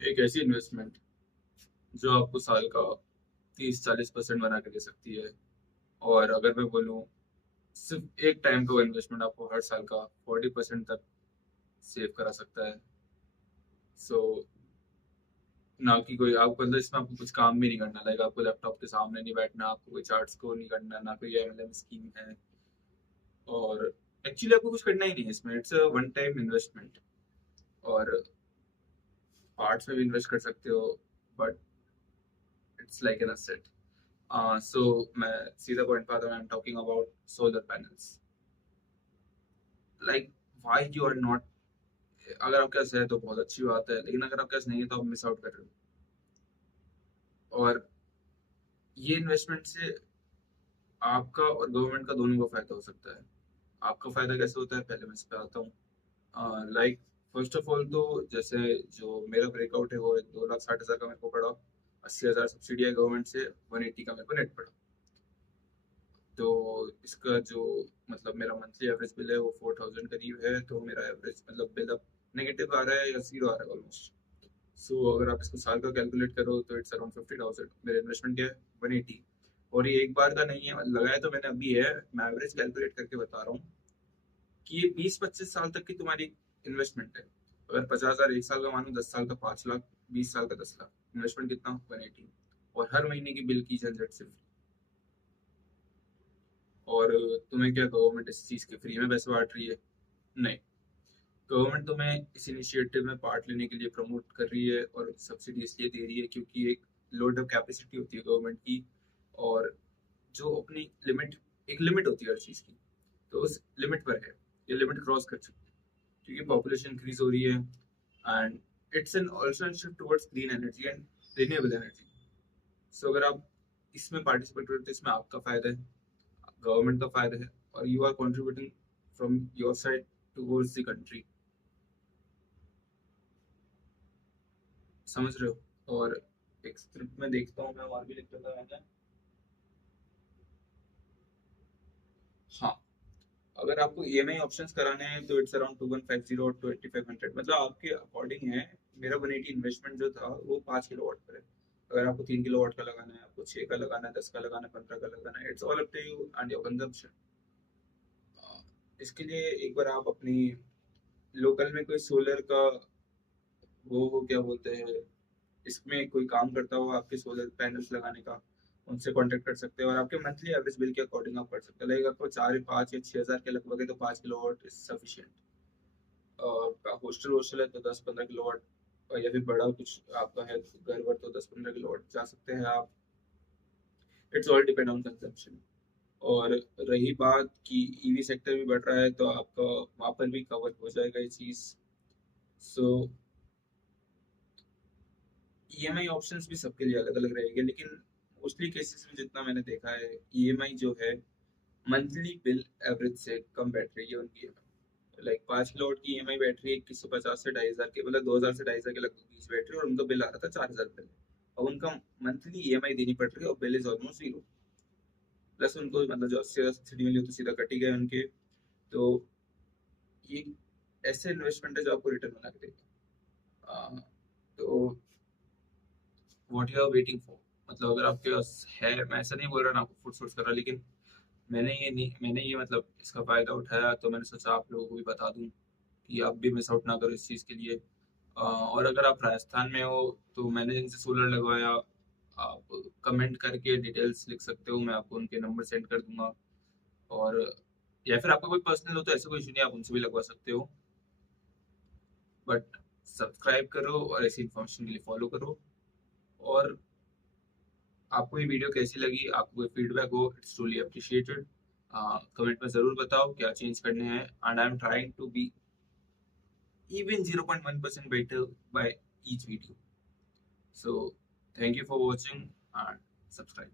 एक ऐसी इन्वेस्टमेंट जो आपको साल का 30-40% बना के दे सकती है। और अगर मैं बोलूँ, सिर्फ एक टाइम का इन्वेस्टमेंट आपको हर साल का 40% तक सेव करा सकता है। सो ना कि कोई आपको मतलब इसमें आपको कुछ काम भी नहीं करना, लाइक आपको लैपटॉप के सामने नहीं बैठना, आपको कोई चार्ट्स को नहीं करना, ना कोई एमएलएम स्कीम है। और एक्चुअली आपको कुछ करना ही नहीं है इसमें, it's a one time investment. और पार्ट्स में भी इन्वेस्ट कर सकते हो, but it's like an asset. So मैं सीधा पॉइंट पे आता हूँ। I am talking about solar panels. Like why you are not, अगर आपके पास है तो बहुत अच्छी बात है, लेकिन अगर आपके पास नहीं है तो आप मिस आउट कर रहे हो। और ये इन्वेस्टमेंट से आपका और गवर्नमेंट का दोनों का फायदा हो सकता है। आपका फायदा कैसे होता है, पहले मैं इस पे आता हूँ। लाइक फर्स्ट ऑफ ऑल तो जैसे जो मेरा ब्रेकआउट है वो 2,60,000 का मेरे को पड़ा। 80,000 सब्सिडी है गवर्नमेंट से, 180 का मेरे को नेट पड़ा। तो इसका जो मतलब मेरा मंथली एवरेज बिल है वो 4,000 करीब है। तो मेरा एवरेज मतलब बिल अब नेगेटिव आ रहा है या जीरो आ रहा है ऑलमोस्ट। सो अगर आप इसको साल का कैलकुलेट करो तो इट्स अराउंड 50,000। मेरा इन्वेस्टमेंट क्या है, 180। और ये एक बार का नहीं है, लगाया तो मैंने अभी है। मैं एवरेज कैलकुलेट करके बता रहा हूँ कि ये 20-25 साल तक की तुम्हारी इन्वेस्टमेंट है। अगर 50,000 एक साल का मानो, 10 साल का 5 लाख, 20 साल का 10 लाख, इन्वेस्टमेंट कितना, 180। और हर महीने की बिल की झंझट से फ्री। और तुम्हें क्या गवर्नमेंट इस चीज के फ्री में पैसे बांट रही है? नहीं। गवर्नमेंट तुम्हें इस इनिशिएटिव में पार्ट लेने के लिए प्रमोट कर रही है और सब्सिडी इसलिए दे रही है क्योंकि एक लोड ऑफ कैपेसिटी होती है गवर्नमेंट की। और जो अपनी लिमिट, एक लिमिट होती है हर चीज की, तो उस लिमिट पर है, ये लिमिट क्रॉस कर चुकी है क्योंकि पॉपुलेशन इंक्रीज हो रही है। And it's an also shift towards green energy and renewable energy. So अगर आप इसमें पार्टिसिपेट करते हो तो इसमें आपका फायदा है, गवर्नमेंट का फायदा है, और you are contributing from your side towards the country. समझ रहे हो? और एक स्क्रिप्ट में देखता हूँ, मैं और भी लिख रहा था मैंने। हाँ, अगर आपको ईएमआई ऑप्शंस कराने हैं तो इट्स अराउंड 2150 और 2500, मतलब आपके अकॉर्डिंग है। मेरा 180 इन्वेस्टमेंट जो था वो 5 किलोवाट पर है। अगर आपको 3 किलोवाट का लगाना है, आपको 6 का लगाना है, 10 का लगाना है, 15 का लगाना है, it's all up to you and your consumption. इसके लिए एक बार आप अपनी लोकल में कोई सोलर का वो क्या बोलते हैं, इसमें कोई काम करता हो आपके सोलर पैनल्स लगाने का, उनसे कांटेक्ट कर सकते हो। और आपके मंथली एवरेज बिल के अकॉर्डिंग आप कर सकते हो। लाइक आपको 4, 5 या 6 हज़ार के लगभग है तो 5 किलोवाट इज सफिशियंट। हॉस्टल वोस्टल है तो 10-15 किलोवाट, या फिर बड़ा कुछ आपका है घर वर तो 10-15 किलोवाट जा सकते हैं आप। It's all depend on consumption. और रही बात कि ईवी सेक्टर भी बढ़ रहा है तो आपका वहाँ पर भी कवर हो जाएगा ये चीज़। सो ईएमआई ऑप्शंस भी सबके लिए अलग अलग रहेंगे, लेकिन मोस्टली केसेस में जितना मैंने देखा है, ईएमआई जो है मंथली बिल एवरेज से कम बैठ रही है उनकी। लाइक 5 किलोवाट की ईएमआई बैठ रही है 2150 से 2,500 के, मतलब 2,000 से 2,500 के लगभग बीच बैठ रही है, और उनका बिल आ रहा था 4,000 रुपये। अब उनका मंथली ईएमआई देनी पड़ रही है और bill is almost zero. Plus उनको मतलब जो 80,000 सब्सिडी मिली वो तो सीधा कट ही गए उनके। तो ये ऐसे इन्वेस्टमेंट है जो आपको रिटर्न बना के देगा। तो what you are waiting for, मतलब अगर आपके पास है, मैं ऐसा नहीं बोल रहा ना आपको फुट सोर्स कर रहा, लेकिन मैंने ये मतलब इसका फायदा उठाया तो मैंने सोचा आप लोगों को भी बता दूं कि आप भी मिस आउट ना करो इस चीज़ के लिए। और अगर आप राजस्थान में हो तो मैंने जिनसे सोलर लगवाया, आप कमेंट करके डिटेल्स लिख सकते हो, मैं आपको उनके नंबर सेंड कर दूंगा। और या फिर आपका कोई पर्सनल हो तो ऐसा कोई इशू नहीं, आप उनसे भी लगवा सकते हो। बट सब्सक्राइब करो और ऐसी इन्फॉर्मेशन के लिए फॉलो करो। और आपको ये वीडियो कैसी लगी, आपको कोई फीडबैक हो, इट्स ट्रूली अप्रिशिएटेड। कमेंट में ज़रूर बताओ क्या चेंज करने हैं, and I am trying to be even 0.1% better by each video. So thank you for watching and subscribe.